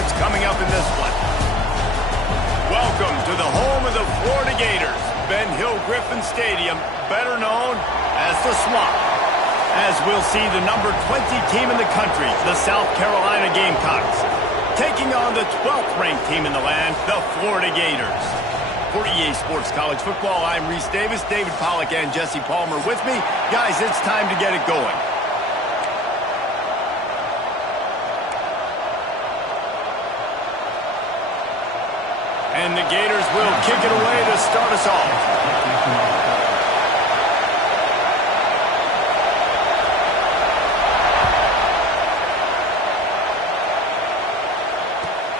opponents coming up in this one. Welcome to the home of the Florida Gators, Ben Hill Griffin Stadium, better known as the Swamp. As we'll see the number 20 team in the country, the South Carolina Gamecocks, taking on the 12th ranked team in the land, the Florida Gators. For EA Sports College Football, I'm Reese Davis, David Pollack and Jesse Palmer with me. Guys, it's time to get it going. And the Gators will kick it away to start us off.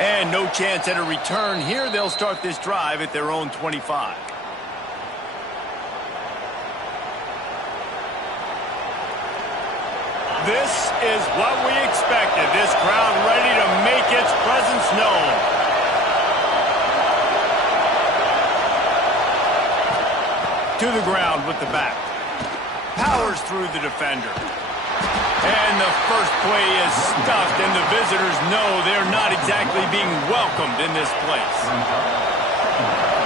And no chance at a return here. They'll start this drive at their own 25. This is what we expected. This crowd ready to make its presence known. To the ground with the back. Powers through the defender. And the first play is stuffed, and the visitors know they're not exactly being welcomed in this place.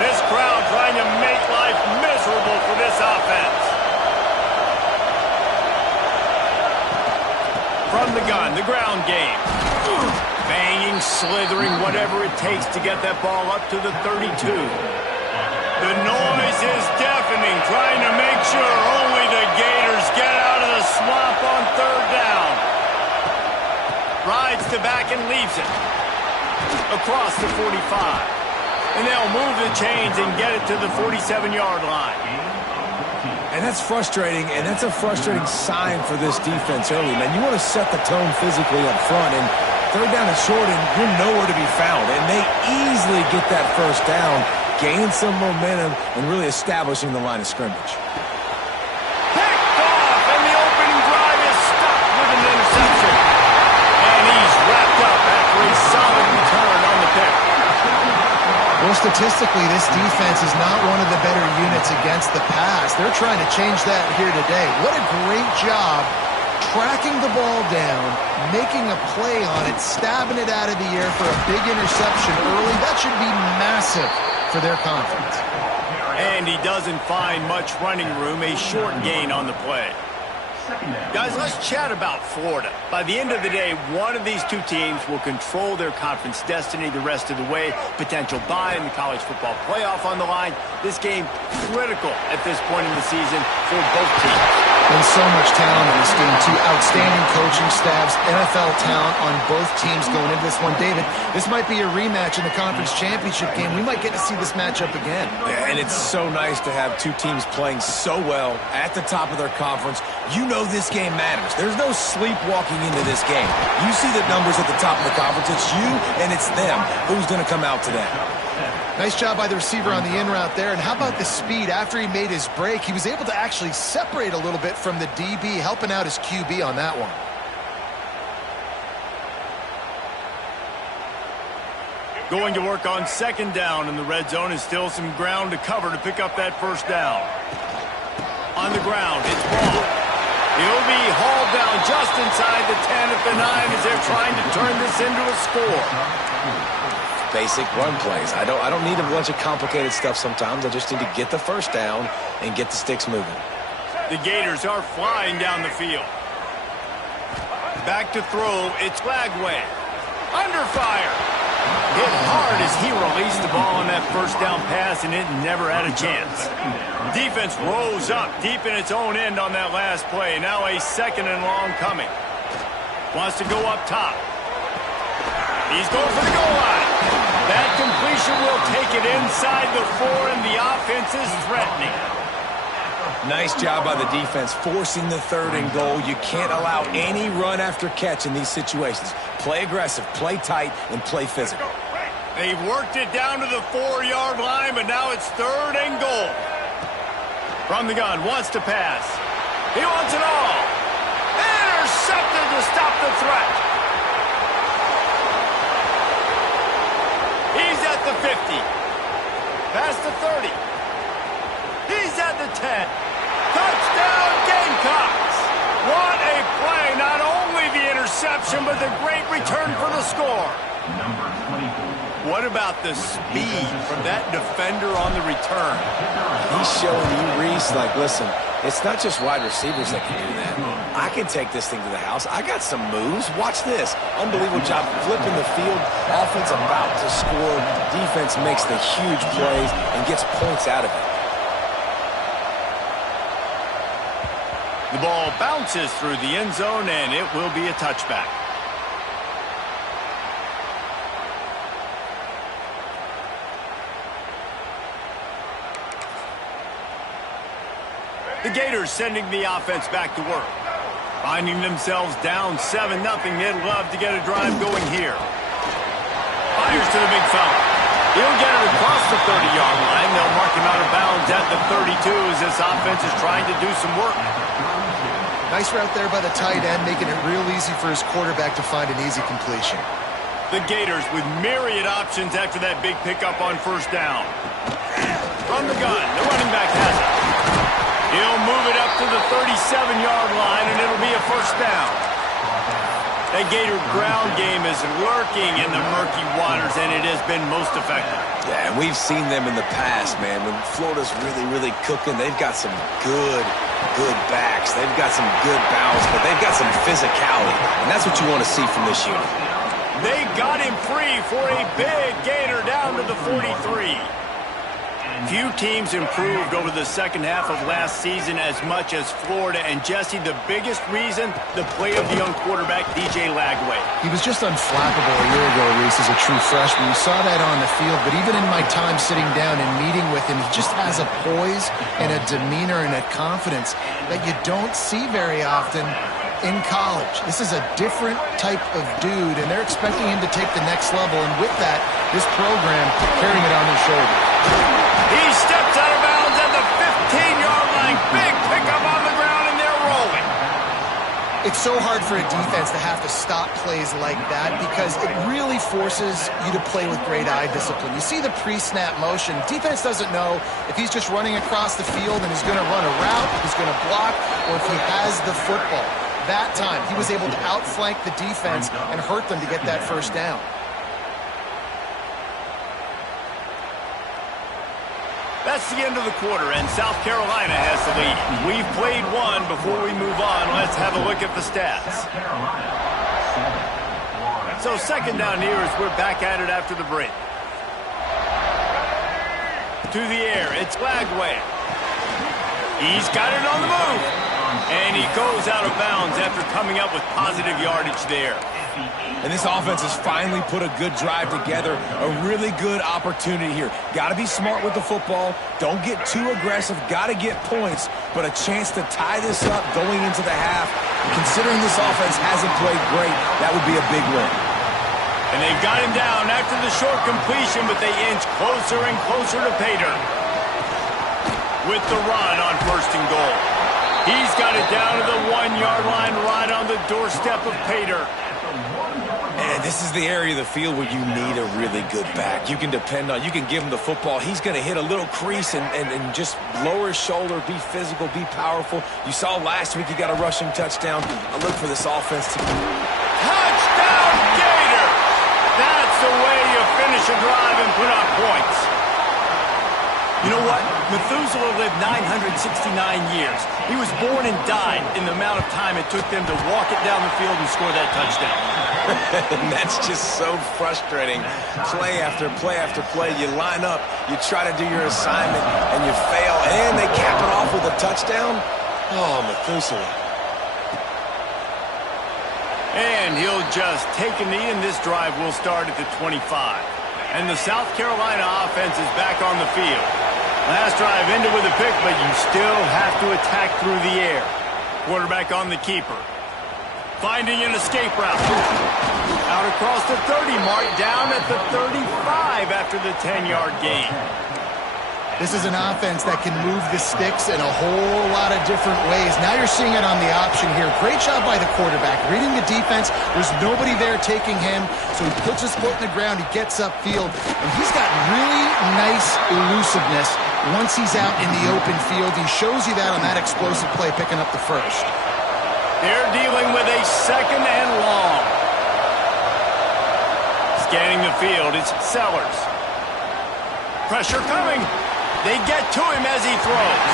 This crowd trying to make life miserable for this offense. From the gun, the ground game. Banging, slithering, whatever it takes to get that ball up to the 32. The noise is deafening, trying to make sure only the Gators get out of the swamp on third down. Rides the back and leaves it. Across the 45. And they'll move the chains and get it to the 47-yard line. And that's frustrating, and that's a frustrating sign for this defense early, man. You want to set the tone physically up front, and third down is short, and you're nowhere to be found. And they easily get that first down, gaining some momentum and really establishing the line of scrimmage. Picked off, and the opening drive is stopped with an interception. And he's wrapped up after a solid return on the pick. Well, statistically, this defense is not one of the better units against the pass. They're trying to change that here today. What a great job tracking the ball down, making a play on it, stabbing it out of the air for a big interception early. That should be massive for their confidence. And he doesn't find much running room, a short gain on the play. Guys, let's chat about Florida. By the end of the day, one of these two teams will control their conference destiny the rest of the way. Potential bye in the college football playoff on the line. This game critical at this point in the season for both teams. And so much talent in this game, too. Outstanding coaching staffs, NFL talent on both teams going into this one. David, this might be a rematch in the conference championship game. We might get to see this matchup again. Yeah, and it's so nice to have two teams playing so well at the top of their conference. You know this game matters. There's no sleepwalking into this game. You see the numbers at the top of the conference. It's you and it's them. Who's going to come out today? Nice job by the receiver on the in route there. And how about the speed after he made his break? He was able to actually separate a little bit from the DB, helping out his QB on that one. Going to work on second down in the red zone, and still some ground to cover to pick up that first down. On the ground, it's Ball. He'll be hauled down just inside the 10 at the 9 as they're trying to turn this into a score. Basic run plays. I don't need a bunch of complicated stuff sometimes. I just need to get the first down and get the sticks moving. The Gators are flying down the field. Back to throw. It's Lagway. Under fire. Hit hard as he released the ball on that first down pass, and it never had a chance. Defense rose up deep in its own end on that last play. Now a second and long coming. Wants to go up top. He's going for the goal line. That completion will take it inside the 4, and the offense is threatening. Nice job by the defense forcing the third and goal. You can't allow any run after catch in these situations. Play aggressive, play tight, and play physical. They've worked it down to the 4-yard line, but now it's third and goal. From the gun, wants to pass. He wants it all. Intercepted to stop the threat. He's at the 50. Past the 30. He's at the 10. Touchdown, Gamecocks. What a play. Not only the interception, but the great return for the score. What about the speed from that defender on the return? He's showing you, Reese, like, listen, it's not just wide receivers that can do that. I can take this thing to the house. I got some moves. Watch this. Unbelievable job flipping the field. Offense about to score. Defense makes the huge plays and gets points out of it. The ball bounces through the end zone, and it will be a touchback. The Gators sending the offense back to work. Finding themselves down 7-0. They'd love to get a drive going here. Fires to the big fella. He'll get it across the 30-yard line. They'll mark him out of bounds at the 32 as this offense is trying to do some work. Nice route there by the tight end, making it real easy for his quarterback to find an easy completion. The Gators with myriad options after that big pickup on first down. From the gun, the running back has it. He'll move it up to the 37-yard line, and it'll be a first down. That Gator ground game is lurking in the murky waters, and it has been most effective. Yeah, and we've seen them in the past, man. When Florida's really, really cooking, they've got some good backs. They've got some good balance, but they've got some physicality, and that's what you want to see from this unit. They got him free for a big Gator down to the 43. Few teams improved over the second half of last season as much as Florida. And, Jesse, the biggest reason, the play of the young quarterback, DJ Lagway. He was just unflappable a year ago, Reese, as a true freshman. You saw that on the field, but even in my time sitting down and meeting with him, he just has a poise and a demeanor and a confidence that you don't see very often in college. This is a different type of dude, and they're expecting him to take the next level. And with that, this program carrying it on their shoulders. He steps out of bounds at the 15-yard line. Big pickup on the ground, and they're rolling. It's so hard for a defense to have to stop plays like that because it really forces you to play with great eye discipline. You see the pre-snap motion. Defense doesn't know if he's just running across the field and he's going to run a route, if he's going to block, or if he has the football. That time, he was able to outflank the defense and hurt them to get that first down. That's the end of the quarter, and South Carolina has the lead. We've played one. Before we move on, let's have a look at the stats. So second down here as we're back at it after the break. To the air, it's Lagway. He's got it on the move. And he goes out of bounds after coming up with positive yardage there. And this offense has finally put a good drive together, a really good opportunity here. Got to be smart with the football. Don't get too aggressive. Got to get points, but a chance to tie this up going into the half. Considering this offense hasn't played great, that would be a big win. And they've got him down after the short completion, but they inch closer and closer to Pater. With the run on first and goal. He's got it down to the 1-yard line right on the doorstep of Pater. And this is the area of the field where you need a really good back. You can depend on, you can give him the football. He's going to hit a little crease and just lower his shoulder, be physical, be powerful. You saw last week he got a rushing touchdown. I look for this offense to... Touchdown, Gator! That's the way you finish a drive and put up points. You know what? Methuselah lived 969 years. He was born and died in the amount of time it took them to walk it down the field and score that touchdown. And that's just so frustrating. Play after play after play. You line up, you try to do your assignment, and you fail, and they cap it off with a touchdown? Oh, Methuselah. And he'll just take a knee, and this drive will start at the 25. And the South Carolina offense is back on the field. Last drive ended with a pick, but you still have to attack through the air. Quarterback on the keeper. Finding an escape route. Out across the 30 mark, down at the 35 after the 10-yard gain. This is an offense that can move the sticks in a whole lot of different ways. Now you're seeing it on the option here. Great job by the quarterback. Reading the defense. There's nobody there taking him, so he puts his foot in the ground. He gets upfield, and he's got really nice elusiveness once he's out in the open field. He shows you that on that explosive play, picking up the first. They're dealing with a second and long. Scanning the field, it's Sellers. Pressure coming. They get to him as he throws.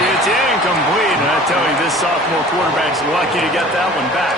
It's incomplete, and I tell you, this sophomore quarterback's lucky to get that one back.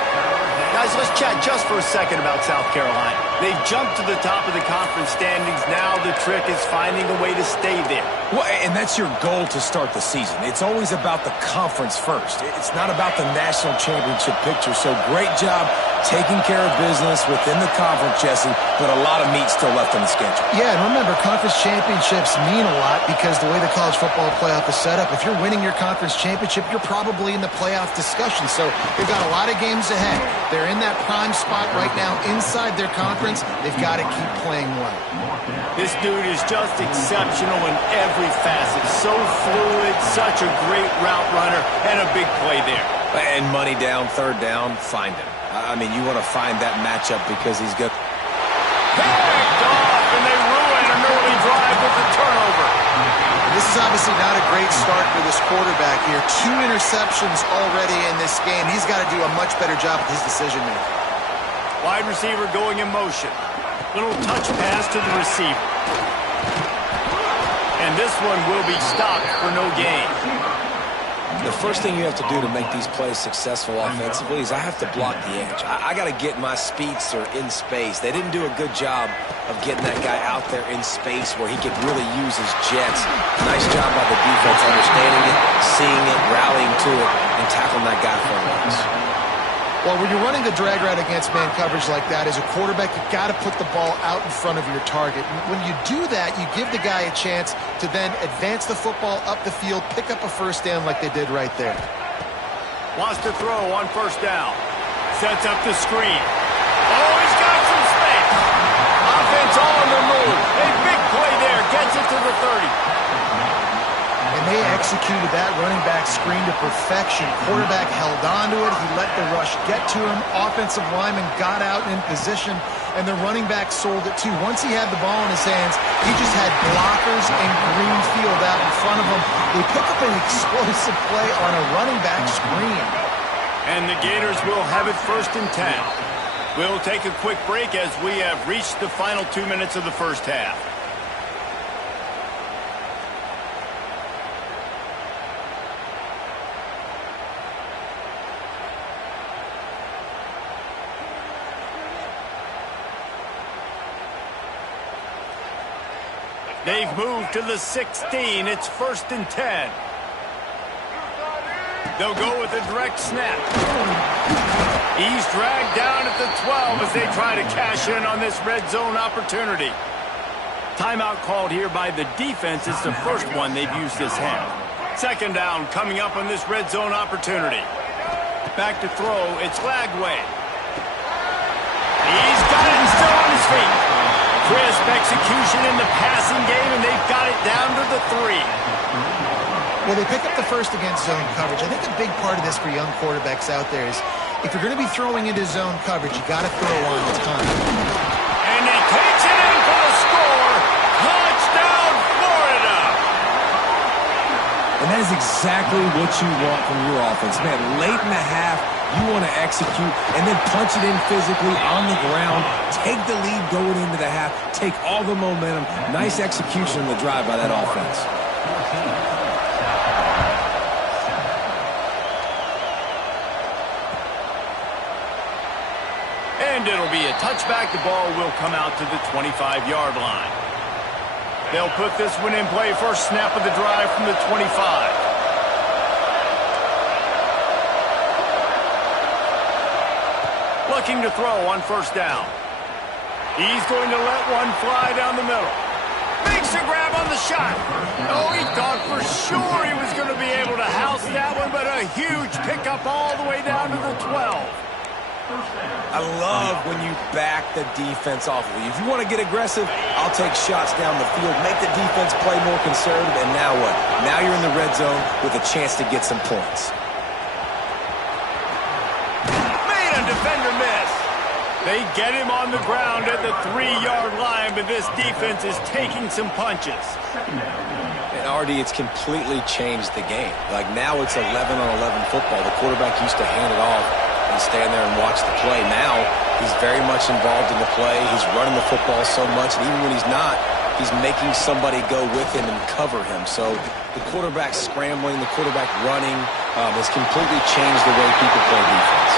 Guys, let's chat just for a second about South Carolina. They've jumped to the top of the conference standings. Now the trick is finding a way to stay there. Well, and that's your goal to start the season. It's always about the conference first. It's not about the national championship picture. So great job taking care of business within the conference, Jesse, but a lot of meat still left on the schedule. Yeah, and remember, conference championships mean a lot because the way the college football playoff is set up, if you're winning your conference championship, you're probably in the playoff discussion. So they've got a lot of games ahead. They're in that prime spot right now inside their conference. They've got to keep playing well. This dude is just exceptional in every facet. So fluid, such a great route runner, and a big play there. And money down, third down, find him. I mean, you want to find that matchup because he's good. Picked off, and they ruin an early drive with the turnover. This is obviously not a great start for this quarterback here. 2 interceptions already in this game. He's got to do a much better job with his decision-making. Wide receiver going in motion. Little touch pass to the receiver. And this one will be stopped for no gain. The first thing you have to do to make these plays successful offensively is I have to block the edge. I got to get my speedster in space. They didn't do a good job of getting that guy out there in space where he could really use his jets. Nice job by the defense understanding it, seeing it, rallying to it, and tackling that guy for a loss. Well, when you're running the drag route against man coverage like that, as a quarterback, you've got to put the ball out in front of your target. When you do that, you give the guy a chance to then advance the football up the field, pick up a first down like they did right there. Wants to throw on first down. Sets up the screen. Oh, he's got some space. Offense all on the move. A big play there. Gets it to the 30. And they executed that running back screen to perfection. Quarterback held on to it. He let the rush get to him. Offensive lineman got out in position, and the running back sold it too. Once he had the ball in his hands, he just had blockers and green field out in front of him. They pick up an explosive play on a running back screen. And the Gators will have it 1st and 10. We'll take a quick break as we have reached the final 2 minutes of the first half. They've moved to the 16. It's 1st and 10. They'll go with a direct snap. He's dragged down at the 12 as they try to cash in on this red zone opportunity. Timeout called here by the defense. It's the first one they've used this half. 2nd down coming up on this red zone opportunity. Back to throw. It's Lagway. He's got it and still on his feet. Crisp execution in the passing game, and they've got it down to the 3. Well, they pick up the first against zone coverage. I think a big part of this for young quarterbacks out there is if you're going to be throwing into zone coverage, you got to throw on time. And he takes it in for the score. Touchdown, Florida! And that is exactly what you want from your offense. Man, late in the half, you want to execute and then punch it in physically on the ground. Take the lead going into the half. Take all the momentum. Nice execution in the drive by that offense. And it'll be a touchback. The ball will come out to the 25-yard line. They'll put this one in play. First snap of the drive from the 25. Looking to throw on first down. He's going to let one fly down the middle. Makes a grab on the shot. Oh, he thought for sure he was going to be able to house that one, but a huge pickup all the way down to the 12. I love when you back the defense off of you. If you want to get aggressive, I'll take shots down the field, make the defense play more conservative, and now what? Now you're in the red zone with a chance to get some points. Defender miss. They get him on the ground at the 3-yard line, but this defense is taking some punches. And Artie, it's completely changed the game. Like now it's 11-on-11 football. The quarterback used to hand it off and stand there and watch the play. Now He's very much involved in the play. He's running the football so much, and even when he's not, he's making somebody go with him and cover him. So the quarterback scrambling, the quarterback running has completely changed the way people play defense.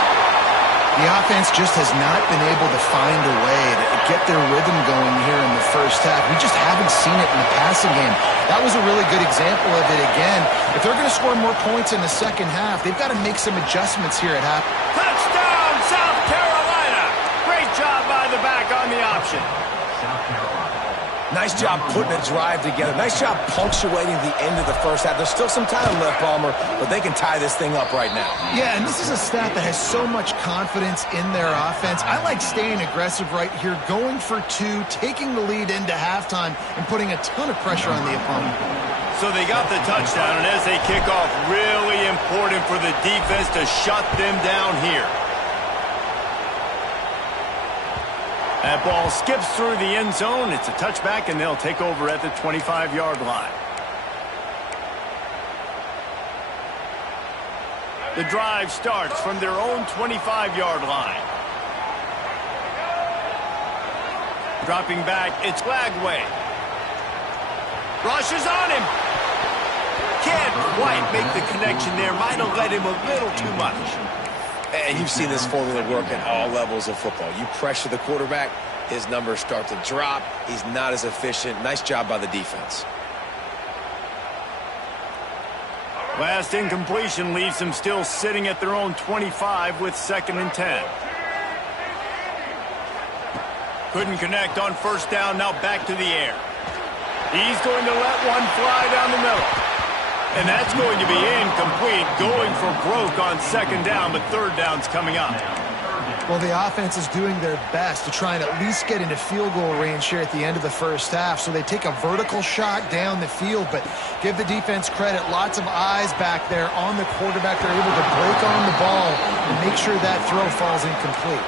The offense just has not been able to find a way to get their rhythm going here in the first half. We just haven't seen it in the passing game. That was a really good example of it again. If they're going to score more points in the second half, they've got to make some adjustments here at half. Touchdown, South Carolina! Great job by the back on the option. Nice job putting a drive together. Nice job punctuating the end of the first half. There's still some time left, Palmer, but they can tie this thing up right now. Yeah, and this is a staff that has so much confidence in their offense. I like staying aggressive right here, going for two, taking the lead into halftime, and putting a ton of pressure on the opponent. So they got the touchdown, and as they kick off, really important for the defense to shut them down here. That ball skips through the end zone. It's a touchback, and they'll take over at the 25-yard line. The drive starts from their own 25-yard line. Dropping back, it's Lagway. Rush is on him. Can't quite make the connection there. Might have led him a little too much. And you've seen this formula work at all levels of football. You pressure the quarterback, his numbers start to drop. He's not as efficient. Nice job by the defense. Last incompletion leaves them still sitting at their own 25 with 2nd and 10. Couldn't connect on first down, now back to the air. He's going to let one fly down the middle. And that's going to be incomplete, going for broke on 2nd down, but 3rd down's coming up. Well, the offense is doing their best to try and at least get into field goal range here at the end of the first half. So they take a vertical shot down the field, but give the defense credit. Lots of eyes back there on the quarterback. They're able to break on the ball and make sure that throw falls incomplete.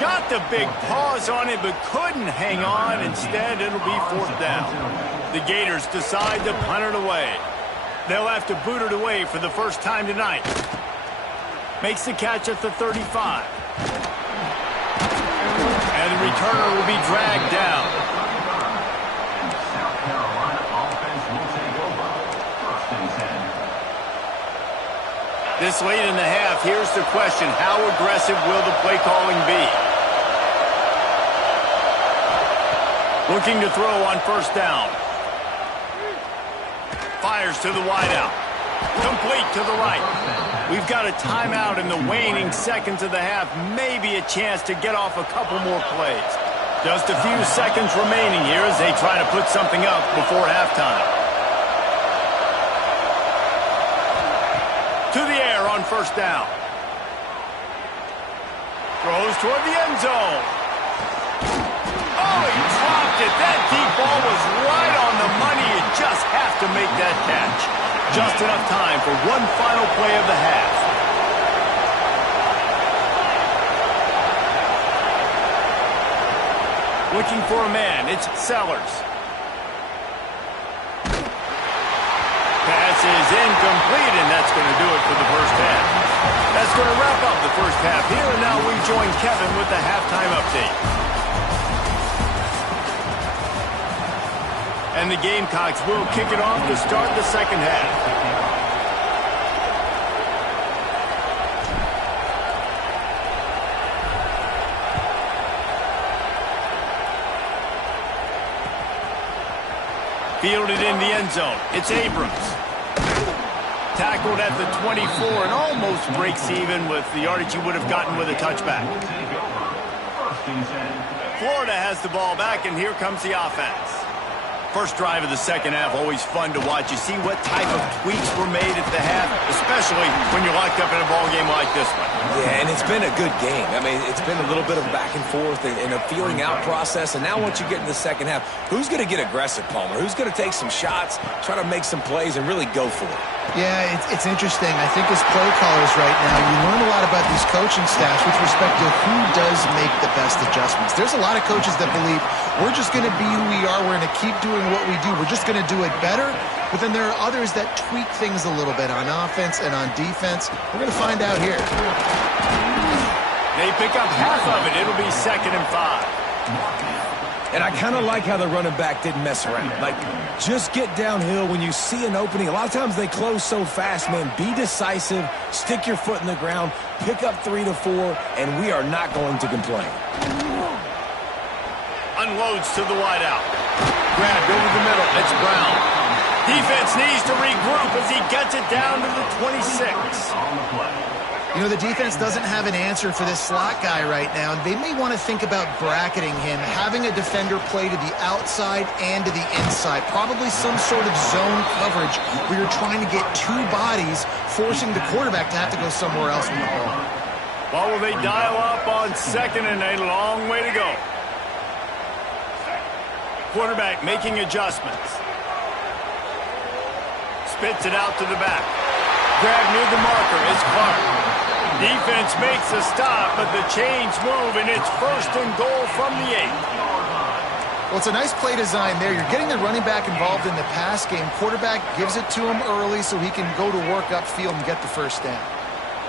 Got the big pause on it, but couldn't hang on. Instead, it'll be 4th down. The Gators decide to punt it away. They'll have to boot it away for the first time tonight. Makes the catch at the 35. And the returner will be dragged down. This late in the half, here's the question. How aggressive will the play calling be? Looking to throw on first down. Fires to the wideout. Complete to the right. We've got a timeout in the waning seconds of the half. Maybe a chance to get off a couple more plays. Just a few seconds remaining here as they try to put something up before halftime. To the air on first down. Throws toward the end zone. Oh, he dropped it. That deep ball was right on the money. You just have to make that catch. Just enough time for one final play of the half. Looking for a man. It's Sellers. Pass is incomplete, and that's going to do it for the first half. That's going to wrap up the first half here, and now we join Kevin with the halftime update. And the Gamecocks will kick it off to start the second half. Fielded in the end zone. It's Abrams. Tackled at the 24 and almost breaks even with the yardage he would have gotten with a touchback. Florida has the ball back, and here comes the offense. First drive of the second half, always fun to watch. You see what type of tweaks were made at the half, especially when you're locked up in a ball game like this one. Yeah, and it's been a good game. I mean, it's been a little bit of back and forth and a feeling out process. And now once you get in the second half, who's going to get aggressive, Palmer? Who's going to take some shots, try to make some plays, and really go for it? Yeah, it's interesting. I think as play callers right now, you learn a lot about these coaching staffs with respect to who does make the best adjustments. There's a lot of coaches that believe we're just going to be who we are. We're going to keep doing what we do. We're just going to do it better. But then there are others that tweak things a little bit on offense and on defense. We're going to find out here. They pick up half of it. It'll be 2nd and 5. And I kind of like how the running back didn't mess around. Like, just get downhill when you see an opening. A lot of times they close so fast, man. Be decisive, stick your foot in the ground, pick up 3 to 4, and we are not going to complain. Unloads to the wideout. Grabbed over the middle. It's Brown. Defense needs to regroup as he gets it down to the 26. You know, the defense doesn't have an answer for this slot guy right now. They may want to think about bracketing him, having a defender play to the outside and to the inside. Probably some sort of zone coverage where you're trying to get 2 bodies, forcing the quarterback to have to go somewhere else in the ball. Well, will they dial up on 2nd and a long way to go? Quarterback making adjustments. Spits it out to the back. Grab near the marker is Clark. Defense makes a stop, but the chains move, and it's 1st and goal from the 8. Well, it's a nice play design there. You're getting the running back involved in the pass game. Quarterback gives it to him early so he can go to work upfield and get the first down.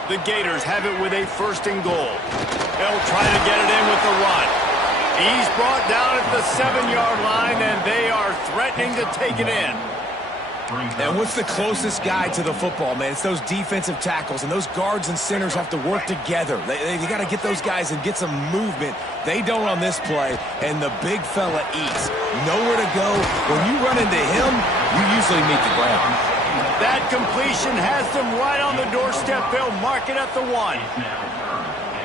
The Gators have it with a 1st and goal. They'll try to get it in with the run. He's brought down at the 7-yard line, and they are threatening to take it in. And what's the closest guy to the football, man? It's those defensive tackles, and those guards and centers have to work together. They got to get those guys and get some movement. They don't on this play, and the big fella eats. Nowhere to go. When you run into him, you usually meet the ground. That completion has them right on the doorstep. They'll mark it at the 1.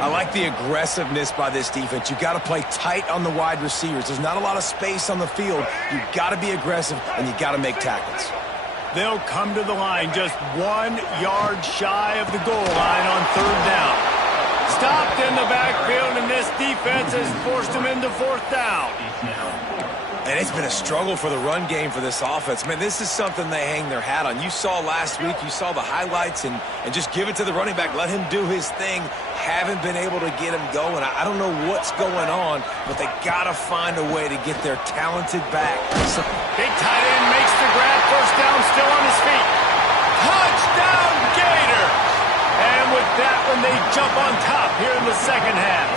I like the aggressiveness by this defense. You got to play tight on the wide receivers. There's not a lot of space on the field. You got to be aggressive, and you got to make tackles. They'll come to the line just 1 yard shy of the goal line on 3rd down. Stopped in the backfield, and this defense has forced them into 4th down. And it's been a struggle for the run game for this offense. Man, this is something they hang their hat on. You saw last week, you saw the highlights, and just give it to the running back. Let him do his thing. Haven't been able to get him going. I don't know what's going on, but they got to find a way to get their talented back. Big tight end makes the grab. 1st down, still on his feet. Touchdown, Gators! And with that one, they jump on top here in the 2nd half.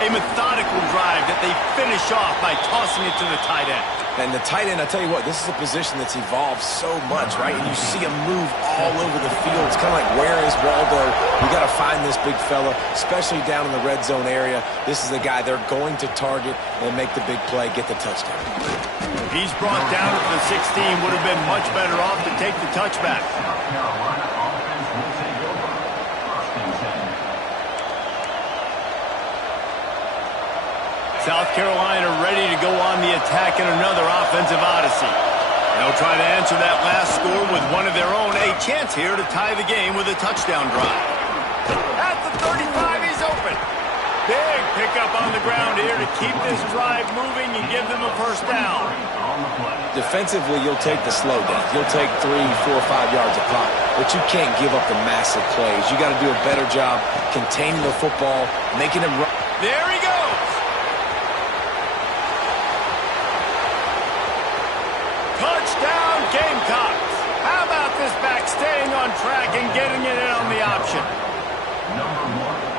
A methodical drive that they finish off by tossing it to the tight end. And the tight end, I tell you what, this is a position that's evolved so much, right? And you see him move all over the field. It's kind of like, where is Waldo? You got to find this big fella, especially down in the red zone area. This is the guy they're going to target and make the big play, get the touchdown. He's brought down to the 16. Would have been much better off to take the touchback. South Carolina ready to go on the attack in another offensive odyssey. They'll try to answer that last score with one of their own. A chance here to tie the game with a touchdown drive. At the 35, he's open. Big pickup on the ground here to keep this drive moving and give them a 1st down. Defensively, you'll take the slow down. You'll take 3, 4, 5 yards a pop, but you can't give up the massive plays. You got to do a better job containing the football, making him run. There he goes. Touchdown, Gamecocks. How about this back staying on track and getting it in on the option?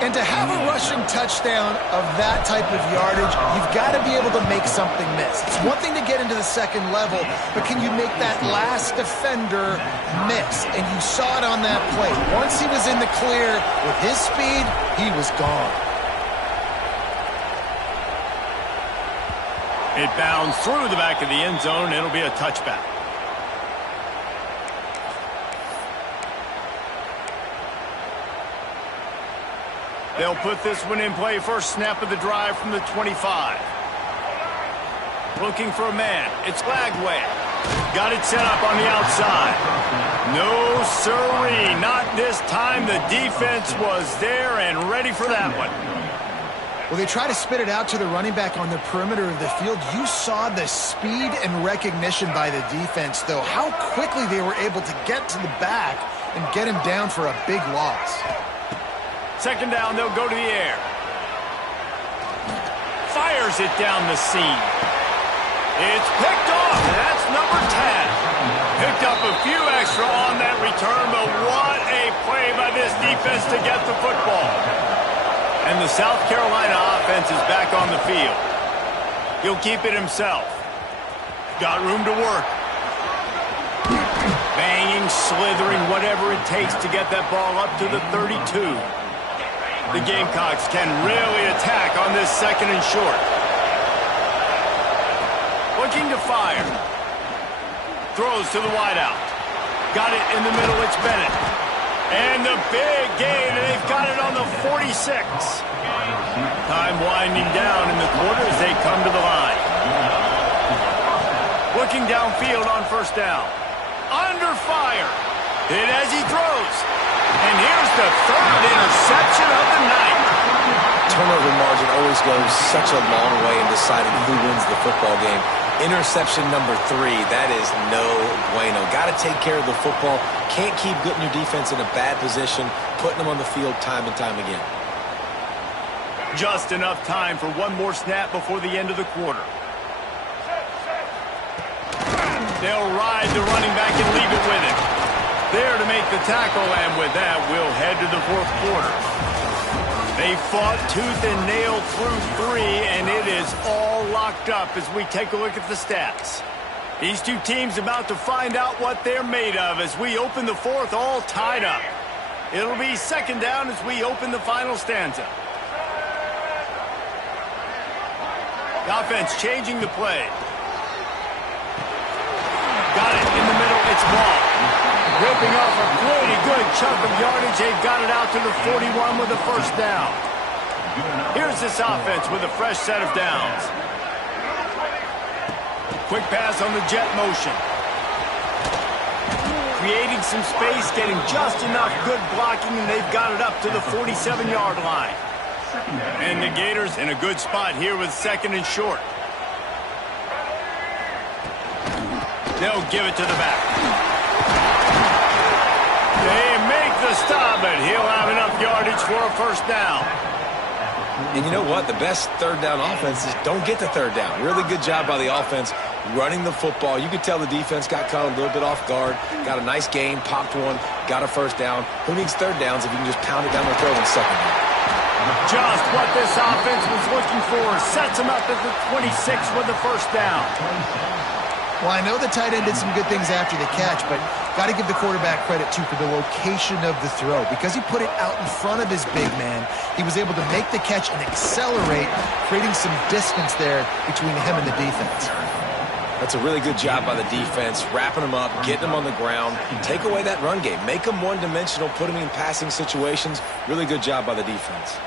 And to have a rushing touchdown of that type of yardage, you've got to be able to make something miss. It's one thing to get into the 2nd level, but can you make that last defender miss? And you saw it on that play. Once he was in the clear with his speed, he was gone. It bounds through the back of the end zone. It'll be a touchback. They'll put this one in play. First snap of the drive from the 25. Looking for a man. It's Lagway. Got it set up on the outside. No siree. Not this time. The defense was there and ready for that one. Well, they try to spit it out to the running back on the perimeter of the field. You saw the speed and recognition by the defense, though. How quickly they were able to get to the back and get him down for a big loss. 2nd down, they'll go to the air. Fires it down the seam. It's picked off. That's number 10. Picked up a few extra on that return, but what a play by this defense to get the football. And the South Carolina offense is back on the field. He'll keep it himself. Got room to work. Banging, slithering, whatever it takes to get that ball up to the 32. The Gamecocks can really attack on this second and short. Looking to fire. Throws to the wideout. Got it in the middle, it's Bennett. And the big gain, and they've got it on the 46. Time winding down in the quarter as they come to the line. Looking downfield on first down. Under fire. Hit as he throws. And here's the third interception of the night. Turnover margin always goes such a long way in deciding who wins the football game. Interception number 3, that is no bueno. Got to take care of the football. Can't keep putting your defense in a bad position, putting them on the field time and time again. Just enough time for one more snap before the end of the quarter. They'll ride the running back and leave it with him. There to make the tackle, and with that, we'll head to the fourth quarter. They fought tooth and nail through 3, and it is all locked up as we take a look at the stats. These two teams about to find out what they're made of as we open the fourth all tied up. It'll be second down as we open the final stanza. The offense changing the play. Got it in the middle, it's Ball. Ripping off a pretty good chunk of yardage. They've got it out to the 41 with a first down. Here's this offense with a fresh set of downs. Quick pass on the jet motion. Creating some space, getting just enough good blocking, and they've got it up to the 47-yard line. And the Gators in a good spot here with second and short. They'll give it to the back. They make the stop, but he'll have enough yardage for a first down. And you know what? The best third down offenses don't get the third down. Really good job by the offense running the football. You could tell the defense got caught a little bit off guard. Got a nice gain, popped one, got a first down. Who needs third downs if you can just pound it down their throat in second down? Just what this offense was looking for. Sets him up at the 26 with the first down. Well, I know the tight end did some good things after the catch, but got to give the quarterback credit, too, for the location of the throw. Because he put it out in front of his big man, he was able to make the catch and accelerate, creating some distance there between him and the defense. That's a really good job by the defense, wrapping them up, getting them on the ground, take away that run game, make them one-dimensional, put them in passing situations. Really good job by the defense.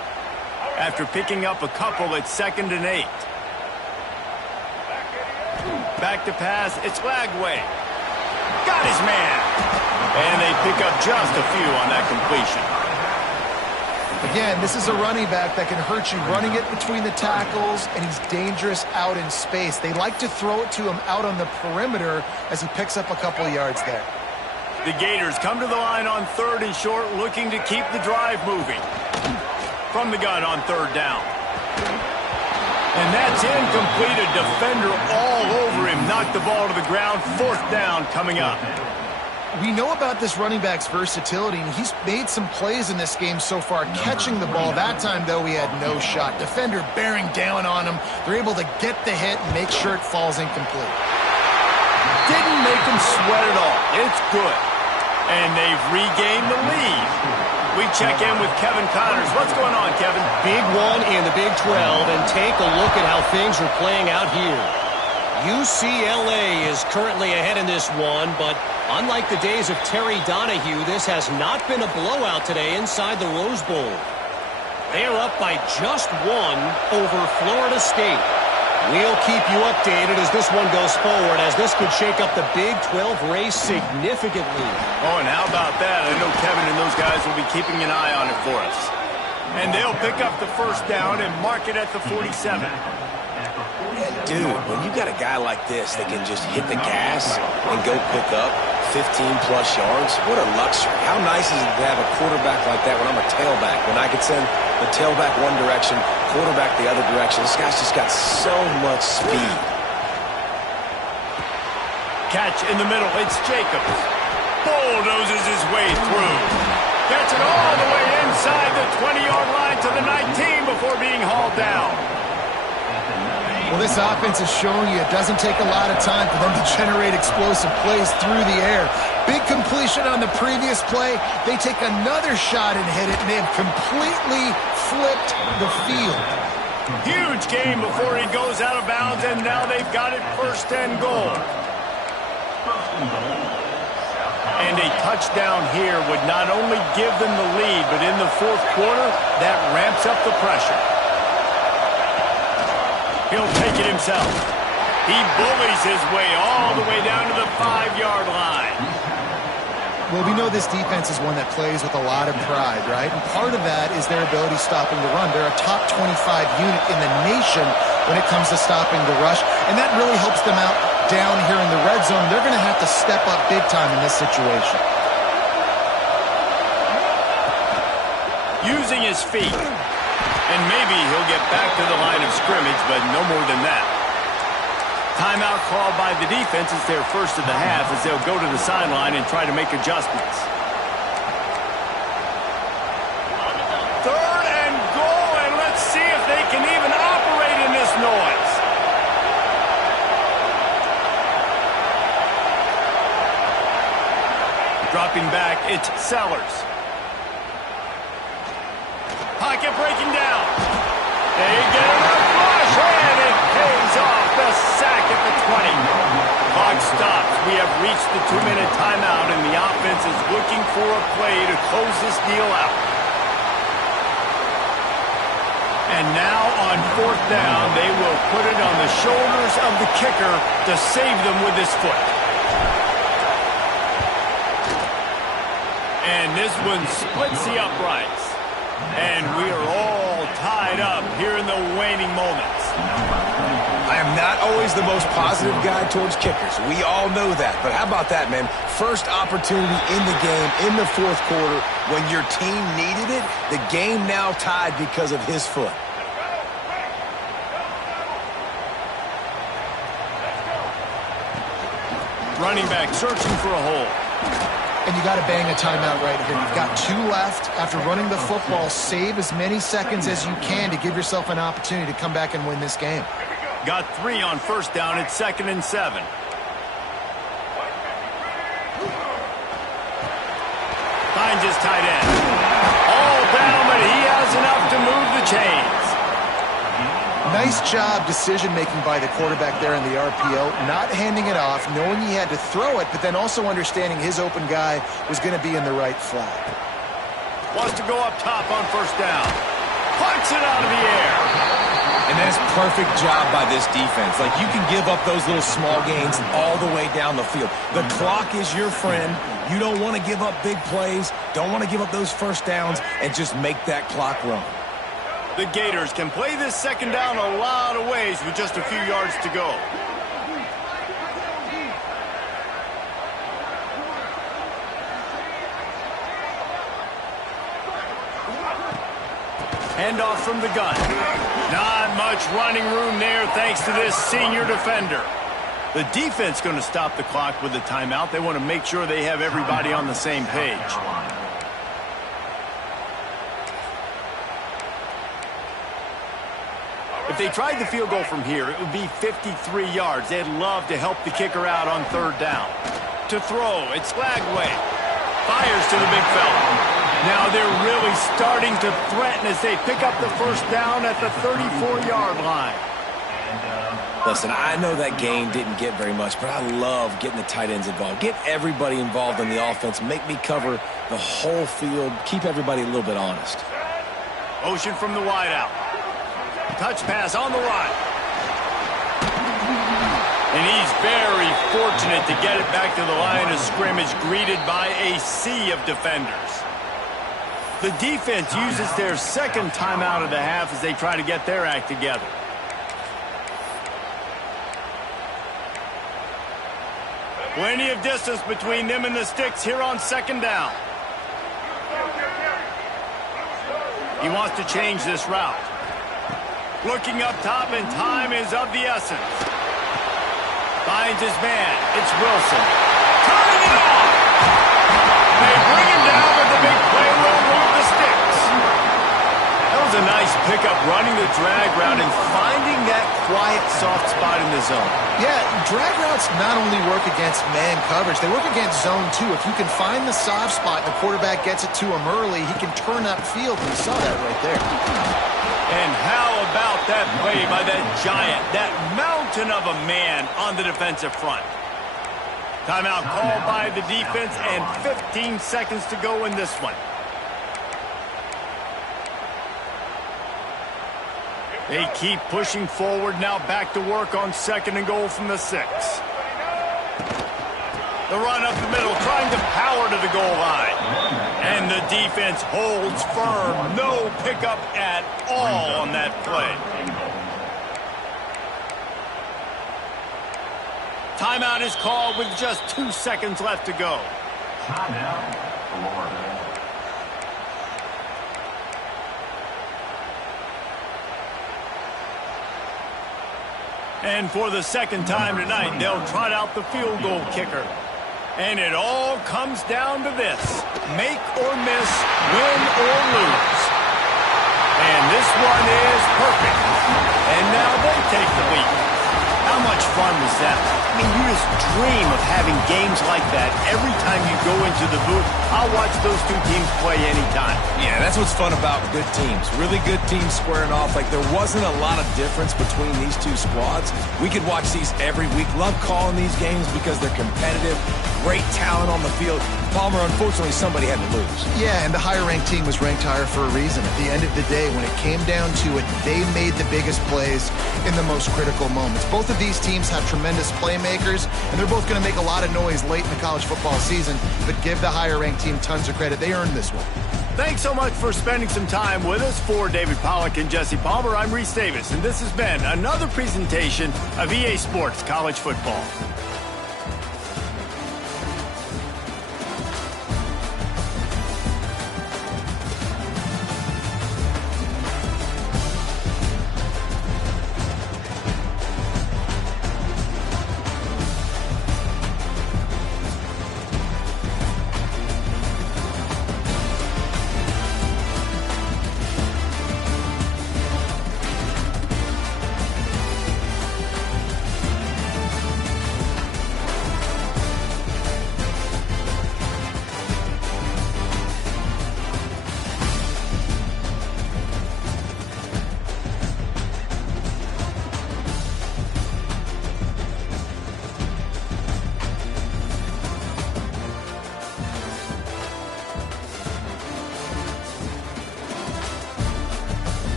After picking up a couple at 2nd and 8. Back to pass, it's Lagway. Got his man. And they pick up just a few on that completion. Again, this is a running back that can hurt you running it between the tackles, and he's dangerous out in space. They like to throw it to him out on the perimeter as he picks up a couple of yards there. The Gators come to the line on 3rd and short, looking to keep the drive moving. From the gun on 3rd down. And that's incomplete. A defender all over him. Knocked the ball to the ground. 4th down coming up. We know about this running back's versatility, and he's made some plays in this game so far, catching the ball. That time, though, he had no shot. Defender bearing down on him. They're able to get the hit and make sure it falls incomplete. Didn't make him sweat at all. It's good. And they've regained the lead. We check in with Kevin Connors. What's going on, Kevin? Big one in the Big 12, and take a look at how things are playing out here. UCLA is currently ahead in this one, but unlike the days of Terry Donahue, this has not been a blowout today inside the Rose Bowl. They are up by just 1 over Florida State. We'll keep you updated as this one goes forward, as this could shake up the Big 12 race significantly. Oh, and how about that? I know Kevin and those guys will be keeping an eye on it for us. And they'll pick up the first down and mark it at the 47. Dude, when you got a guy like this that can just hit the gas and go pick up 15-plus yards, what a luxury. How nice is it to have a quarterback like that when I'm a tailback, when I could send the tailback one direction, quarterback the other direction. This guy's just got so much speed. catch in the middle. It's Jacobs. Bulldozes his way through. Gets it all the way inside the 20-yard line to the 19 before being hauled down. Well, this offense is showing you it doesn't take a lot of time for them to generate explosive plays through the air. Big completion on the previous play. They take another shot and hit it, and they have completely flipped the field. Huge game before he goes out of bounds, and now they've got it 1st and goal. And a touchdown here would not only give them the lead, but in the 4th quarter, that ramps up the pressure. He'll take it himself. He bullies his way all the way down to the 5-yard line. Well, we know this defense is one that plays with a lot of pride, right? And part of that is their ability stopping the run. They're a top 25 unit in the nation when it comes to stopping the rush, and that really helps them out down here in the red zone. They're going to have to step up big time in this situation. Using his feet. And maybe he'll get back to the line of scrimmage, but no more than that. Timeout called by the defense. It's their first of the half as they'll go to the sideline and try to make adjustments. 3rd and goal, and let's see if they can even operate in this noise. Dropping back, it's Sellers. Pocket breaking down. They get a flush, and it pays off. The sack at the 20. Clock stops. We have reached the 2-minute timeout, and the offense is looking for a play to close this deal out. And now on 4th down, they will put it on the shoulders of the kicker to save them with his foot. And this one splits the uprights. And we are all tied up here in the waning moments. I am not always the most positive guy towards kickers. We all know that. But how about that, man? First opportunity in the game, in the 4th quarter, when your team needed it, the game now tied because of his foot. Running back searching for a hole. And you got to bang a timeout right here. You've got 2 left. After running the football, save as many seconds as you can to give yourself an opportunity to come back and win this game. Got 3 on 1st down. It's 2nd and 7. Finds his tight end. All down, but he has enough to move the chains. Nice job decision-making by the quarterback there in the RPO, not handing it off, knowing he had to throw it, but then also understanding his open guy was going to be in the right flat. Wants to go up top on 1st down. Punts it out of the air. And that's perfect job by this defense. Like, you can give up those little small gains all the way down the field. The clock is your friend. You don't want to give up big plays, don't want to give up those 1st downs, and just make that clock run. The Gators can play this 2nd down a lot of ways with just a few yards to go. Handoff from the gun. Not much running room there thanks to this senior defender. The defense going to stop the clock with a timeout. They want to make sure they have everybody on the same page. If they tried the field goal from here, it would be 53 yards. They'd love to help the kicker out on 3rd down. To throw, it's Lagway. Fires to the big fella. Now they're really starting to threaten as they pick up the 1st down at the 34-yard line. Listen, I know that game didn't get very much, but I love getting the tight ends involved. Get everybody involved in the offense. Make me cover the whole field. Keep everybody a little bit honest. Motion from the wideout. Touch pass on the run. And he's very fortunate to get it back to the line of scrimmage, greeted by a sea of defenders. The defense uses their 2nd timeout of the half as they try to get their act together. Plenty of distance between them and the sticks here on 2nd down. He wants to change this route. Looking up top, and time is of the essence. Finds his man. It's Wilson. Turning it off. They bring him down, but the big play will move the sticks. That was a nice pickup, running the drag route and finding that quiet, soft spot in the zone. Yeah, drag routes not only work against man coverage, they work against zone too. If you can find the soft spot and the quarterback gets it to him early, he can turn upfield, and we saw that right there. And how about that play by that giant, that mountain of a man on the defensive front? Timeout called by the defense, and 15 seconds to go in this one. They keep pushing forward, now back to work on 2nd and goal from the 6. The run up the middle, trying to power to the goal line. And the defense holds firm. No pickup at all on that play. Timeout is called with just 2 seconds left to go. Timeout, Florida. And for the second time tonight, they'll trot out the field goal kicker. And it all comes down to this: make or miss, win or lose. And this one is perfect. And now they take the lead. How much fun was that? I mean, you just dream of having games like that every time you go into the booth. I'll watch those two teams play anytime. Yeah, that's what's fun about good teams. Really good teams squaring off. Like, there wasn't a lot of difference between these two squads. We could watch these every week. Love calling these games because they're competitive. Great talent on the field. Palmer, unfortunately, somebody had to lose. Yeah, and the higher-ranked team was ranked higher for a reason. At the end of the day, when it came down to it, they made the biggest plays in the most critical moments. Both of these teams have tremendous playmakers, and they're both going to make a lot of noise late in the college football season, but give the higher-ranked team tons of credit. They earned this one. Thanks so much for spending some time with us. For David Pollack and Jesse Palmer, I'm Reese Davis, and this has been another presentation of EA Sports College Football.